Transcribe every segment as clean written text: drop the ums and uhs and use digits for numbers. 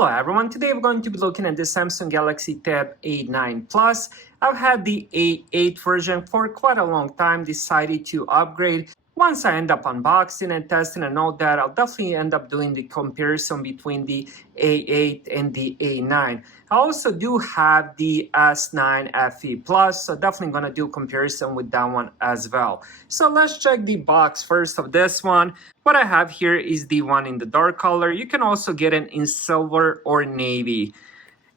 Hello everyone, today we're going to be looking at the Samsung Galaxy Tab A9 Plus. I've had the A8 version for quite a long time, decided to upgrade. Once I end up unboxing and testing and all that, I'll definitely end up doing the comparison between the A8 and the A9. I also do have the S9 FE Plus, so definitely going to do comparison with that one as well. So let's check the box first of this one. What I have here is the one in the dark color. You can also get it in silver or navy.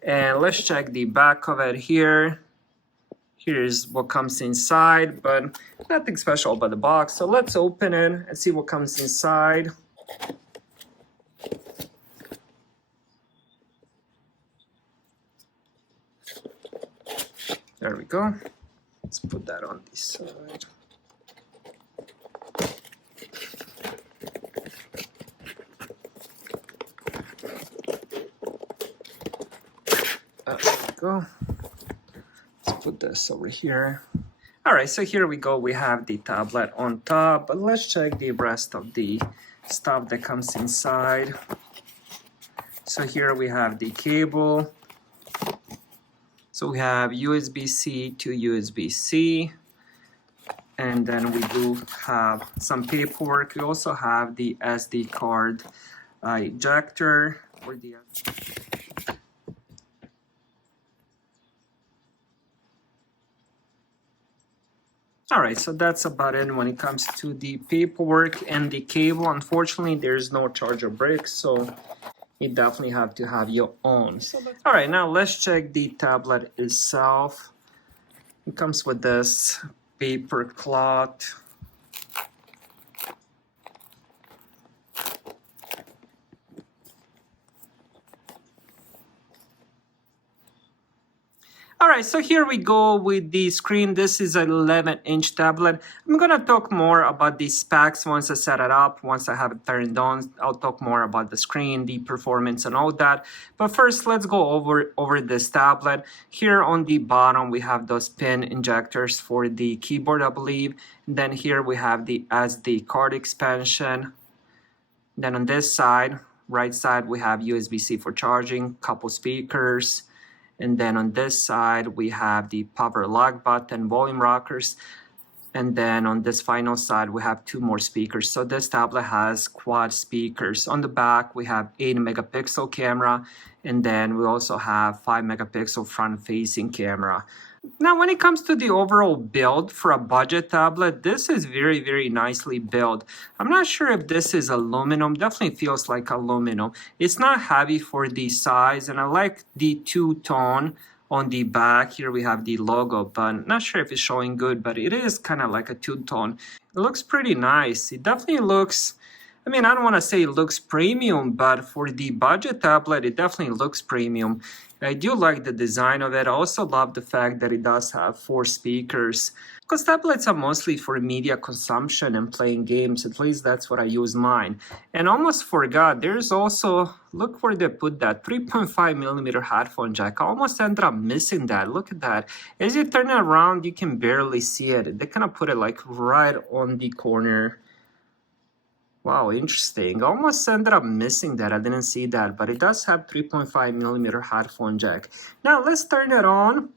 And let's check the back of it here. Here's what comes inside, but nothing special about the box. So let's open it and see what comes inside. There we go. Let's put that on this side. There we go. Let's put this over here. All right, so here we go. We have the tablet on top, but let's check the rest of the stuff that comes inside. So here we have the cable. So we have USB-C to USB-C. And then we do have some paperwork. We also have the SD card ejector for the Alright, so that's about it when it comes to the paperwork and the cable. Unfortunately, there's no charger brick, so you definitely have to have your own. Alright, now let's check the tablet itself. It comes with this paper cloth. Alright, so here we go with the screen. This is an 11-inch tablet. I'm going to talk more about the specs once I set it up. Once I have it turned on, I'll talk more about the screen, the performance, and all that. But first, let's go over this tablet. Here on the bottom, we have those pin injectors for the keyboard, I believe. And then here we have the SD card expansion. Then on this side, right side, we have USB-C for charging, couple speakers. And then on this side, we have the power lock button, volume rockers. And then on this final side, we have two more speakers. So this tablet has quad speakers. On the back, we have 8-megapixel camera. And then we also have 5-megapixel front-facing camera. Now, when it comes to the overall build for a budget tablet, this is very, very nicely built. I'm not sure if this is aluminum. Definitely feels like aluminum. It's not heavy for the size, and I like the two-tone on the back. Here we have the logo, but not sure if it's showing good, but it is kind of like a two-tone. It looks pretty nice. It definitely looks... I mean, I don't want to say it looks premium, but for the budget tablet, it definitely looks premium. I do like the design of it. I also love the fact that it does have 4 speakers. Because tablets are mostly for media consumption and playing games. At least that's what I use mine. And almost forgot, there's also, look where they put that, 3.5mm headphone jack. I almost ended up missing that. Look at that. As you turn it around, you can barely see it. They kind of put it like right on the corner. Wow, interesting. I almost ended up missing that. I didn't see that, but it does have 3.5mm headphone jack. Now let's turn it on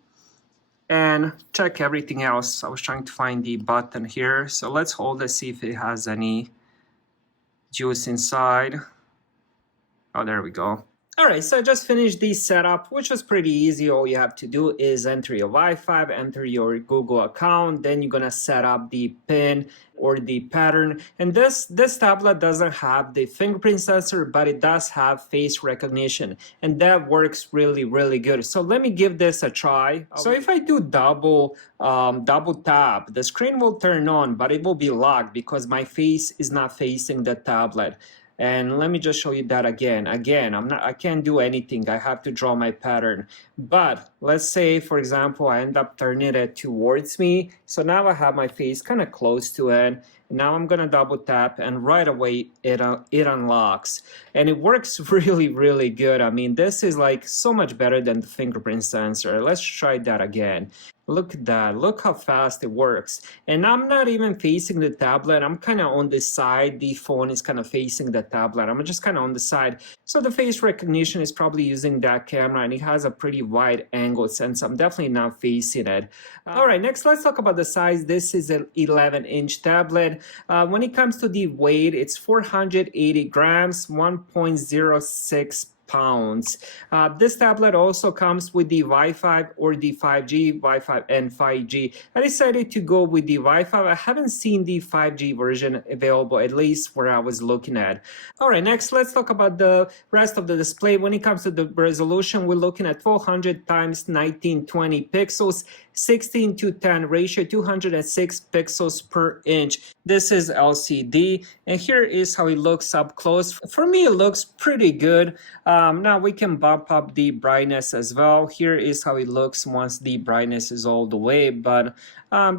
and check everything else. I was trying to find the button here. So let's hold it, see if it has any juice inside. Oh, there we go. Alright, so I just finished the setup, which was pretty easy. All you have to do is enter your Wi-Fi, enter your Google account, then you're gonna set up the pin or the pattern. And this tablet doesn't have the fingerprint sensor, but it does have face recognition, and that works really, really good. So let me give this a try. So if I do double tap, the screen will turn on, but it will be locked because my face is not facing the tablet. And let me just show you that again. I can't do anything. I have to draw my pattern. But let's say, for example, I end up turning it towards me. So now I have my face kind of close to it. Now I'm gonna double tap, and right away it unlocks. And it works really, really good. I mean, this is like so much better than the fingerprint sensor. Let's try that again. Look at that. Look how fast it works. And I'm not even facing the tablet. I'm kind of on the side. The phone is kind of facing the tablet. I'm just kind of on the side. So the face recognition is probably using that camera, and it has a pretty wide angle since I'm definitely not facing it. All right, next let's talk about the size. This is an 11-inch tablet. When it comes to the weight, it's 480 grams, 1.06 pounds. This tablet also comes with the Wi-Fi or the 5G, Wi-Fi and 5G. I decided to go with the Wi-Fi. I haven't seen the 5G version available, at least where I was looking at. All right, next let's talk about the rest of the display. When it comes to the resolution, we're looking at 1200 times 1920 pixels, 16:10 ratio, 206 pixels per inch. This is LCD, and here is how it looks up close. For me, it looks pretty good. Now we can bump up the brightness as well. Here is how it looks once the brightness is all the way, but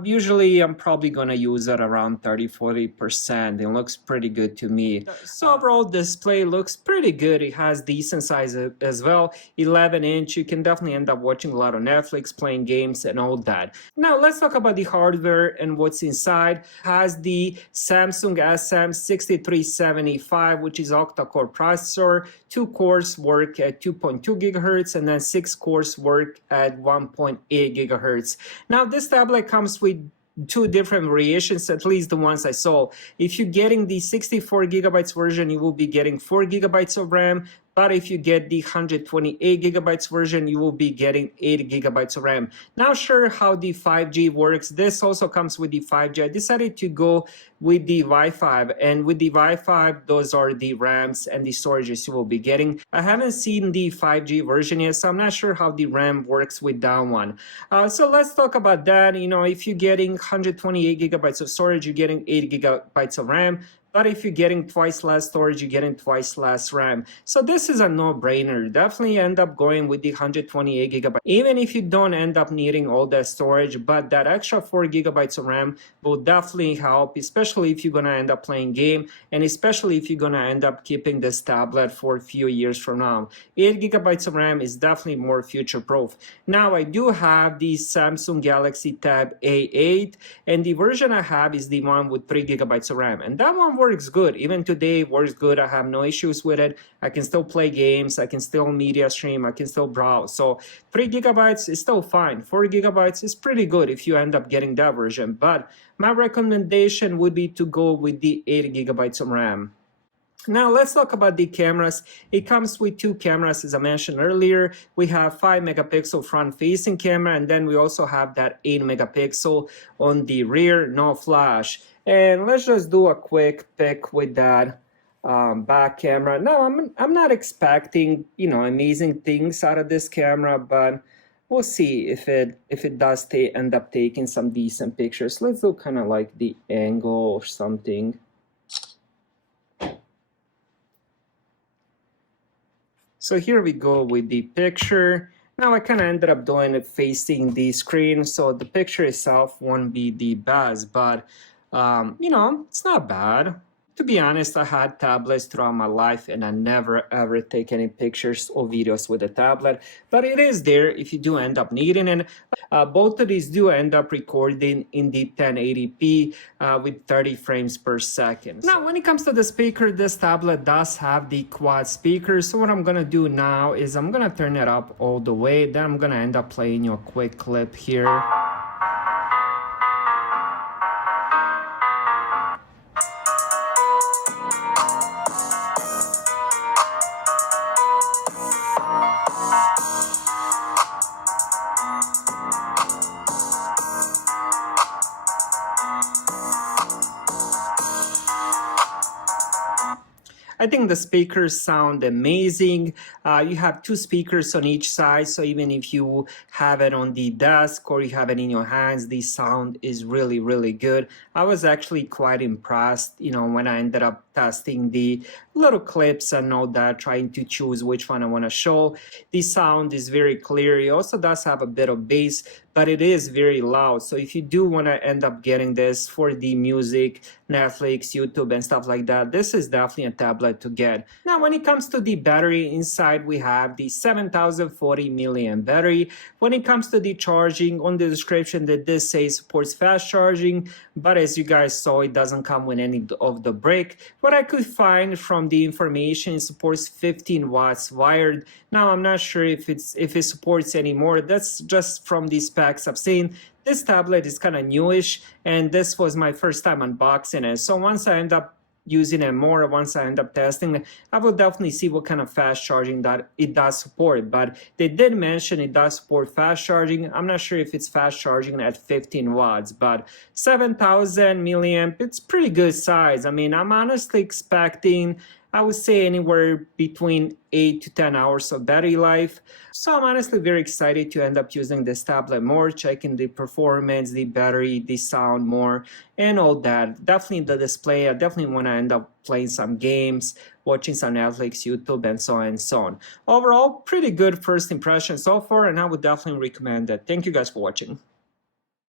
usually I'm probably going to use it around 30-40%. It looks pretty good to me. So overall display looks pretty good. It has decent size as well. 11-inch. You can definitely end up watching a lot of Netflix, playing games and all that. Now let's talk about the hardware and what's inside. It has the Samsung SM6375, which is octa-core processor. 2 cores work at 2.2 gigahertz and then 6 cores work at 1.8 gigahertz. Now this tablet comes with 2 different variations, at least the ones I saw. If you're getting the 64 gigabytes version, you will be getting 4 gigabytes of RAM. But if you get the 128 gigabytes version, you will be getting 8 gigabytes of RAM. Not sure how the 5G works. This also comes with the 5G. I decided to go with the Wi-Fi, and with the Wi-Fi, those are the RAMs and the storages you will be getting. I haven't seen the 5G version yet, so I'm not sure how the RAM works with that one. So let's talk about that. You know, if you're getting 128 gigabytes of storage, you're getting 8 gigabytes of RAM. But if you're getting twice less storage, you're getting twice less RAM. So this is a no-brainer. Definitely end up going with the 128 gigabytes. Even if you don't end up needing all that storage, but that extra 4 gigabytes of RAM will definitely help, especially if you're going to end up playing game, and especially if you're going to end up keeping this tablet for a few years from now. 8 gigabytes of RAM is definitely more future-proof. Now, I do have the Samsung Galaxy Tab A8, and the version I have is the one with 3 gigabytes of RAM. And that one works good. Even today works good. I have no issues with it. I can still play games. I can still media stream. I can still browse. So 3 gigabytes is still fine. 4 gigabytes is pretty good if you end up getting that version. But my recommendation would be to go with the 8 gigabytes of RAM. Now let's talk about the cameras. It comes with 2 cameras, as I mentioned earlier. We have 5 megapixel front-facing camera, and then we also have that 8 megapixel on the rear, no flash. And let's just do a quick pick with that back camera. Now I'm not expecting, you know, amazing things out of this camera, but we'll see if it does end up taking some decent pictures. Let's do kind of like the angle or something. So here we go with the picture. Now I kind of ended up doing it facing the screen, so the picture itself won't be the best, but you know, it's not bad. To be honest, I had tablets throughout my life and I never ever take any pictures or videos with a tablet, but it is there if you do end up needing it. Both of these do end up recording in the 1080p with 30 frames per second. Now, when it comes to the speaker, this tablet does have the quad speaker. So what I'm gonna do now is I'm gonna turn it up all the way. Then I'm gonna end up playing you a quick clip here. I think the speakers sound amazing. You have 2 speakers on each side, so even if you have it on the desk or you have it in your hands, the sound is really, really good. I was actually quite impressed, you know, when I ended up testing the little clips and all that, trying to choose which one I want to show. The sound is very clear. It also does have a bit of bass, but it is very loud. So if you do want to end up getting this for the music, Netflix, YouTube, and stuff like that, this is definitely a tablet to get. Now, when it comes to the battery, inside we have the 7040 milliamp battery. When it comes to the charging, on the description that this says supports fast charging, but as you guys saw, it doesn't come with any of the brick. what I could find from the information, it supports 15 watts wired. Now I'm not sure if it supports anymore. That's just from the specs I've seen. This tablet is kind of newish, and this was my first time unboxing it. So once I end up using it more, once I end up testing, I will definitely see what kind of fast charging that it does support. But they did mention it does support fast charging. I'm not sure if it's fast charging at 15 watts, but 7,000 milliamp, it's pretty good size. I mean, I'm honestly expecting, I would say, anywhere between 8 to 10 hours of battery life. So I'm honestly very excited to end up using this tablet more, checking the performance, the battery, the sound more, and all that. Definitely the display, I definitely want to end up playing some games, watching some Netflix, YouTube, and so on and so on. Overall, pretty good first impression so far, and I would definitely recommend it. Thank you guys for watching.